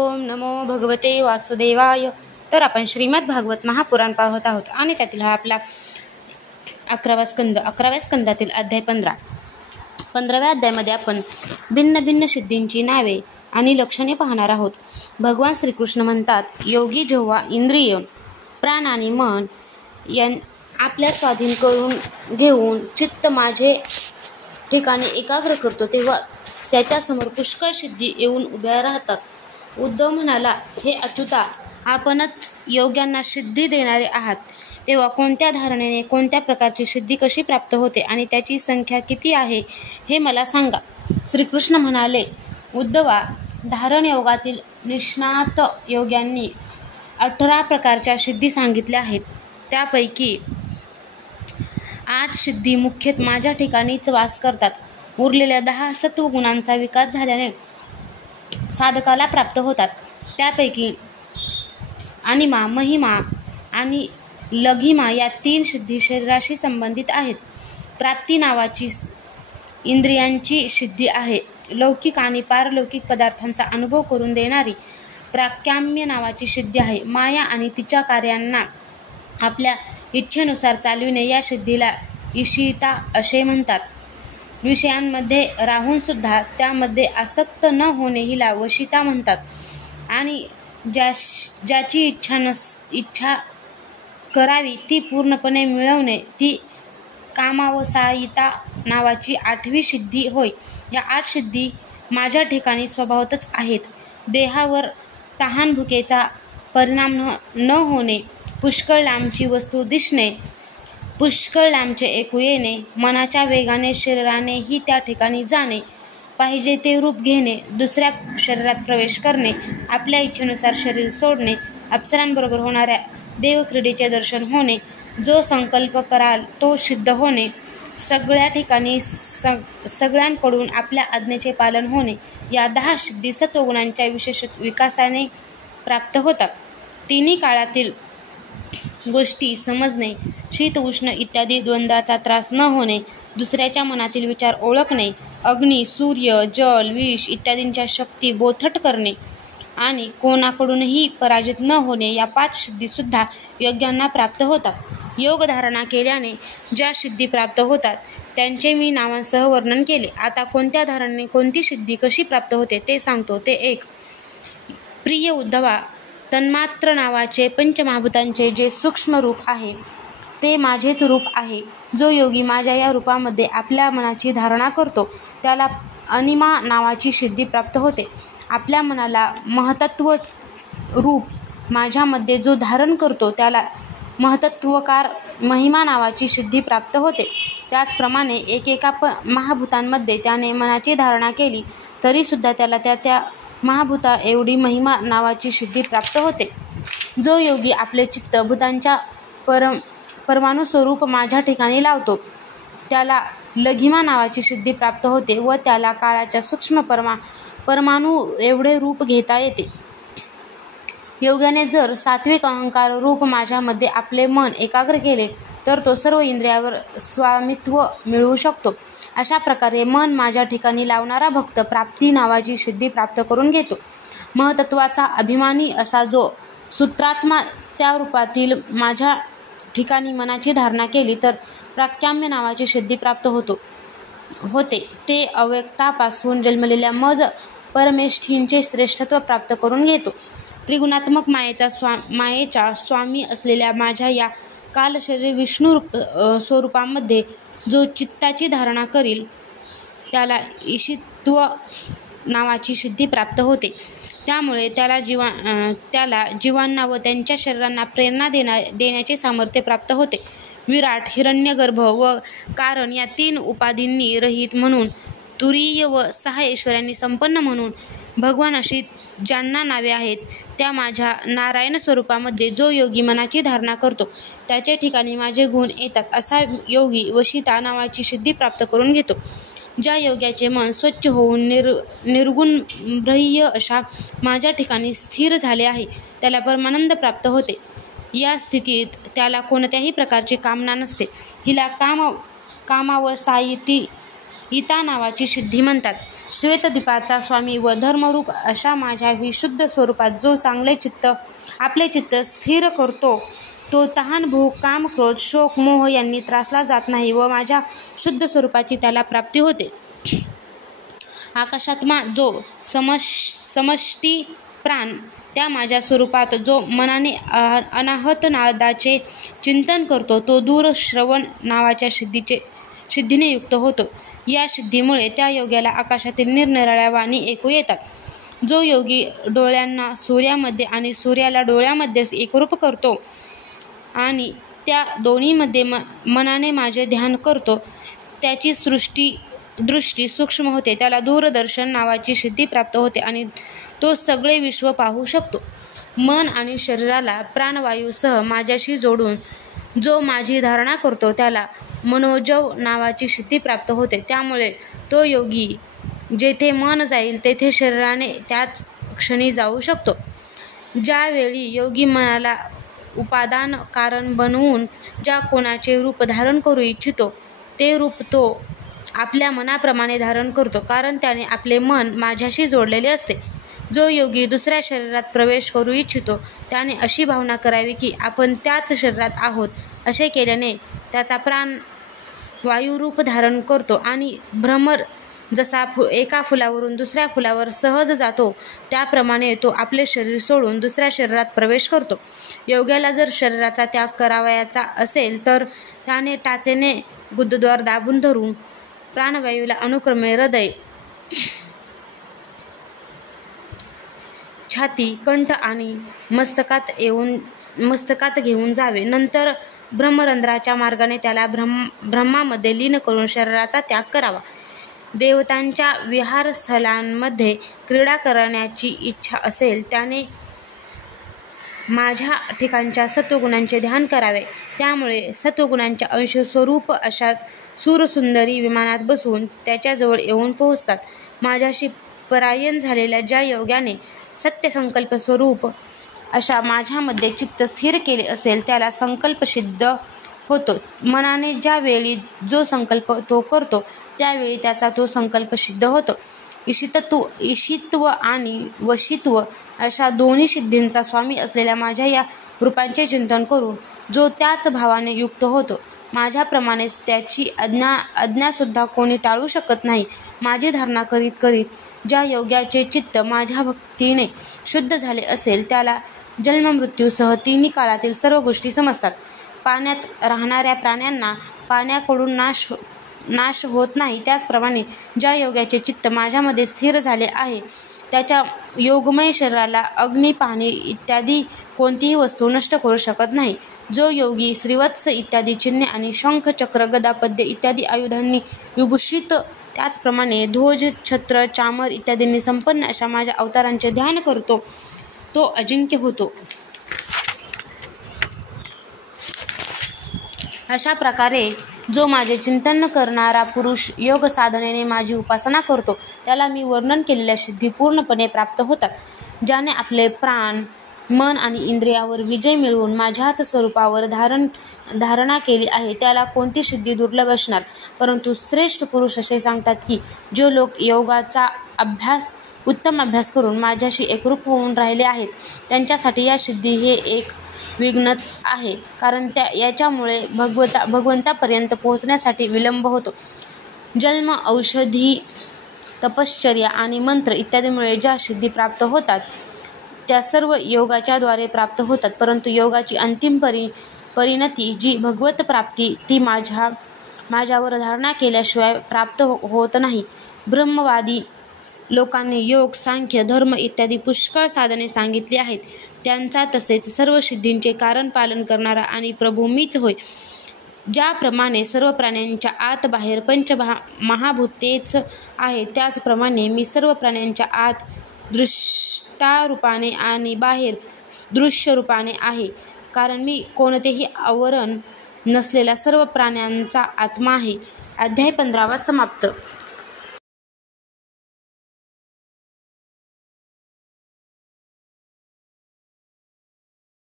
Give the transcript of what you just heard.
ओम नमो भगवते वासुदेवाय. तर आपण श्रीमद भागवत महापुराण पाहत आहोत आणि त्यातील हा आपला 11व्या स्कंदातील अध्याय 15व्या अध्यायामध्ये आपण भिन्न भिन्न सिद्धींची नावे आणि लक्षणे पाहणार आहोत. भगवान श्रीकृष्ण म्हणतात, योगी जेव्हा इंद्रिय, प्राण आणि मन आपल्या स्वाधीन करून घेऊन चित्त माझे ठिकाणी एकाग्र करतो, तेव्हा त्याच्यासमोर पुष्कळ सिद्धी येऊन उभ्या राहतात. उद्धव म्हणाला, हे अच्युता, आपणच योग्यांना सिद्धी देणारे आहात, तेव्हा कोणत्या धारणेने कोणत्या प्रकारची सिद्धी कशी प्राप्त होते आणि त्याची संख्या किती आहे हे मला सांगा. श्रीकृष्ण म्हणाले, उद्धवा, धारण योगातील निष्णात योग्यांनी 18 प्रकारच्या सिद्धी सांगितल्या आहेत. त्यापैकी 8 सिद्धी मुख्यतः माझ्या ठिकाणीच वास करतात. उरलेल्या 10 सत्वगुणांचा विकास झाल्याने साधकाला प्राप्त होतात. त्यापैकी अनिमा, महिमा आणि लघिमा या 3 सिद्धी शरीराशी संबंधित आहेत. प्राप्ती नावाची इंद्रियांची सिद्धी आहे. लौकिक आणि पारलौकिक पदार्थांचा अनुभव करून देणारी प्राक्याम्य नावाची सिद्धी आहे. माया आणि तिच्या कार्यांना आपल्या इच्छेनुसार चालविणे या सिद्धीला ईशिता असे म्हणतात. विषयांमध्ये राहून सुद्धा त्यामध्ये आसक्त न होणे हिला वशिता म्हणतात. आणि ज्याची इच्छा करावी ती पूर्णपणे मिळवणे ती कामावसायिता नावाची 8वी सिद्धी होय. या 8 सिद्धी माझ्या ठिकाणी स्वभावतच आहेत. देहावर तहान-भुकेचा परिणाम न होणे, पुष्कळ लांबची वस्तू दिसणे, पुष्कळ लांबचे ऐकू येणे, मनाच्या वेगाने शरीरानेही त्या ठिकाणी जाणे, पाहिजे ते रूप घेणे, दुसऱ्या शरीरात प्रवेश करणे, आपल्या इच्छेनुसार शरीर सोडणे, अप्सरांबरोबर होणाऱ्या देवक्रीडेचे दर्शन होणे, जो संकल्प कराल तो सिद्ध होणे, सगळ्या ठिकाणी सगळ्यांकडून आपल्या आज्ञेचे पालन होणे, या 10 सिद्धी सत्वगुणांच्या विशेष विकासाने प्राप्त होतात. तिन्ही काळातील गोष्टी समजणे, शीत उष्ण इत्यादी द्वंद्वाचा त्रास न होणे, दुसऱ्याच्या मनातील विचार ओळखणे, अग्नी, सूर्य, जल, विष इत्यादींच्या शक्ती बोथट करणे आणि कोणाकडूनही पराजित न होणे या 5 सिद्धीसुद्धा योग्यांना प्राप्त होतात. योग धारणा केल्याने ज्या सिद्धी प्राप्त होतात त्यांचे मी नावांसह वर्णन केले. आता कोणत्या धारणेने कोणती सिद्धी कशी प्राप्त होते ते सांगतो. ते 1. प्रिय उद्धवा, तन्मात्र नावाचे पंचमहाभूतांचे जे सूक्ष्म रूप आहे ते माझेच रूप आहे. जो योगी माझ्या या रूपामध्ये आपल्या मनाची धारणा करतो त्याला अनिमा नावाची सिद्धी प्राप्त होते. आपल्या मनाला महतत्व रूप माझ्यामध्ये जो धारण करतो त्याला महतत्वकार महिमा नावाची सिद्धी प्राप्त होते. त्याचप्रमाणे एकेका महाभूतांमध्ये त्याने मनाची धारणा केली तरीसुद्धा त्याला त्या महाभूता एवढी महिमा नावाची सिद्धी प्राप्त होते. जो योगी आपले चित्त भूतांच्या परमाणुस्वरूप माझ्या ठिकाणी लावतो त्याला लघिमा नावाची सिद्धी प्राप्त होते व त्याला काळाच्या सूक्ष्म परमाणू एवढे रूप घेता येते. योग्याने जर सात्विक अहंकार रूप माझ्यामध्ये आपले मन एकाग्र केले तर तो सर्व इंद्रियावर स्वामित्व मिळवू शकतो. अशा प्रकारे मन माझ्या ठिकाणी लावणारा भक्त प्राप्ती नावाची सिद्धी प्राप्त करून घेतो. महतत्वाचा अभिमानी असा जो सूत्रात्मा त्या रूपातील माझ्या ठिकाणी मनाची धारणा केली तर प्राक्याम्य नावाची सिद्धी प्राप्त होते. ते अव्यक्तापासून जन्मलेल्या मज परमेष्ठींचे श्रेष्ठत्व प्राप्त करून घेतो. त्रिगुणात्मक मायेचा स्वामी असलेल्या माझ्या या कालशरीर विष्णू स्वरूपामध्ये जो चित्ताची धारणा करील त्याला ईशित्व नावाची सिद्धी प्राप्त होते. त्यामुळे त्याला जीवांना व त्यांच्या शरीरांना प्रेरणा देण्याचे सामर्थ्य प्राप्त होते. विराट, हिरण्यगर्भ व कारण या 3 उपाधींनी रहित म्हणून, तुरीय व 6 ऐश्वर्यांनी संपन्न म्हणून, भगवान अशी ज्यांना नावे आहेत त्या माझ्या नारायण स्वरूपामध्ये जो योगी मनाची धारणा करतो त्याचे ठिकाणी माझे गुण येतात. असा योगी वशिता नावाची सिद्धी प्राप्त करून घेतो. ज्या योग्याचे मन स्वच्छ होऊन निर्गुण ब्रह्य अशा माझ्या ठिकाणी स्थिर झाले आहे त्याला परमानंद प्राप्त होते. या स्थितीत त्याला कोणत्याही प्रकारची कामना नसते. हिला कामावसायिता नावाची सिद्धी म्हणतात. श्वेतद्वीपाचा स्वामी व धर्मरूप अशा माझ्या विशुद्ध स्वरूपात जो चांगले आपले चित्त स्थिर करतो, तो तहान, भूक, काम, क्रोध, शोक, मोह यांनी त्रासला जात नाही व माझ्या शुद्ध स्वरूपाची त्याला प्राप्ती होते. आकाशात्मा जो समष्टी प्राण त्या माझ्या स्वरूपात जो मनाने अनाहत नादाचे चिंतन करतो, तो दूर श्रवण नावाच्या सिद्धीने युक्त होतो. या सिद्धीमुळे त्या योग्याला आकाशातील निरनिराळ्या वाणी ऐकू येतात. जो योगी डोळ्यांना सूर्यामध्ये आणि सूर्याला डोळ्यामध्ये एकरूप करतो आणि त्या दोन्हीमध्ये मनाने माझे ध्यान करतो, त्याची दृष्टी सूक्ष्म होते, त्याला दूरदर्शन नावाची सिद्धी प्राप्त होते आणि तो सगळे विश्व पाहू शकतो. मन आणि शरीराला प्राणवायूसह माझ्याशी जोडून जो माझी धारणा करतो, त्याला मनोजव नावाची सिद्धी प्राप्त होते. त्यामुळे तो योगी जेथे मन जाईल तेथे शरीराने त्याच क्षणी जाऊ शकतो. ज्यावेळी योगी मनाला उपादान कारण बनवून ज्या कोणाचे रूप धारण करू इच्छितो, ते रूप तो आपल्या मनाप्रमाणे धारण करतो, कारण त्याने आपले मन माझ्याशी जोडलेले असते. जो योगी दुसऱ्या शरीरात प्रवेश करू इच्छितो, त्याने अशी भावना करावी की आपण त्याच शरीरात आहोत. असे केल्याने त्याचा प्राण वायुरूप धारण करतो आणि भ्रमर जसा एका फुलावरून दुसऱ्या फुलावर सहज जातो, त्याप्रमाणे तो आपले शरीर सोडून दुसऱ्या शरीरात प्रवेश करतो. योग्याला जर शरीराचा त्याग करावयाचा असेल तर त्याने टाचेने गुदद्वार दाबून धरून प्राणवायूला अनुक्रमे हृदय, छाती, कंठ आणि मस्तकात घेऊन जावे. नंतर ब्रह्मरंध्राच्या मार्गाने त्याला ब्रह्मामध्ये लीन करून शरीराचा त्याग करावा. देवतांच्या विहारस्थलांमध्ये क्रीडा करण्याची इच्छा असेल त्याने माझ्या ठिकाणच्या सत्वगुणांचे ध्यान करावे. त्यामुळे सत्वगुणांच्या अंश स्वरूप अशा सूरसुंदरी विमानात बसून त्याच्याजवळ येऊन पोहोचतात. माझ्याशी परायण झालेल्या ज्या योग्याने सत्यसंकल्प स्वरूप अशा माझ्यामध्ये चित्त स्थिर केले असेल, त्याला संकल्प सिद्ध होतो. मनाने ज्यावेळी जो संकल्प तो करतो, त्यावेळी त्याचा तो संकल्प सिद्ध होतो. ईशित्व आणि वशित्व अशा दोन्ही सिद्धींचा स्वामी असलेल्या माझ्या या रूपांचे चिंतन करून जो त्याच भावाने युक्त होतो, माझ्याप्रमाणेच त्याची आज्ञासुद्धा कोणी टाळू शकत नाही. माझी धारणा करीत करीत ज्या योग्याचे चित्त माझ्या भक्तीने शुद्ध झाले असेल, त्याला जन्ममृत्यूसह तिन्ही काळातील सर्व गोष्टी समजतात. पाण्यात राहणाऱ्या प्राण्यांना पाण्याकडून नाश होत नाही, त्याचप्रमाणे ज्या योग्याचे चित्त माझ्यामध्ये स्थिर झाले आहे, त्याच्या योगमय शरीराला अग्नी, पाणी इत्यादी कोणतीही वस्तू नष्ट करू शकत नाही. जो योगी श्रीवत्स इत्यादी चिन्हे आणि शंख, चक्र, गदा, पद्य इत्यादी आयुधांनी विभूषित, त्याचप्रमाणे ध्वज, छत्र, चामर इत्यादींनी संपन्न अशा माझ्या अवतारांचे ध्यान करतो, तो अजिंक्य होतो. अशा प्रकारे जो माझे चिंतन करणारा पुरुष योग साधनेने माझी उपासना करतो, त्याला मी वर्णन केलेल्या सिद्धी पूर्णपणे प्राप्त होतात. ज्याने आपले प्राण, मन आणि इंद्रियावर विजय मिळवून माझ्याच स्वरूपावर धारणा केली आहे, त्याला कोणती सिद्धी दुर्लभ असणार. परंतु श्रेष्ठ पुरुष असे सांगतात की जो लोक योगाचा उत्तम अभ्यास करून माझ्याशी एकरूप होऊन राहिले आहेत, त्यांच्यासाठी या सिद्धी हे एक विघ्नच आहे, कारण याच्यामुळे भगवंतापर्यंत पोहोचण्यासाठी विलंब होतो. जन्म, औषधी, तपश्चर्या आणि मंत्र इत्यादीमुळे ज्या सिद्धी प्राप्त होतात, त्या सर्व योगाच्या द्वारे प्राप्त होतात. परंतु योगाची अंतिम परिणती जी भगवत प्राप्ती, ती माझ्यावर धारणा केल्याशिवाय प्राप्त होत नाही. ब्रह्मवादी लोकांनी योग, सांख्य, धर्म इत्यादी पुष्कळ साधने सांगितली आहेत. त्यांचा तसेच सर्व सिद्धींचे कारण पालन करणारा आणि प्रभू मीच होय. ज्याप्रमाणे सर्व प्राण्यांच्या आत बाहेर महाभूतेच आहे, त्याचप्रमाणे मी सर्व प्राण्यांच्या आत दृष्टारूपाने आणि बाहेर दृश्यरूपाने आहे, कारण मी कोणतेही आवरण नसलेला सर्व प्राण्यांचा आत्मा आहे. अध्याय 15 समाप्त.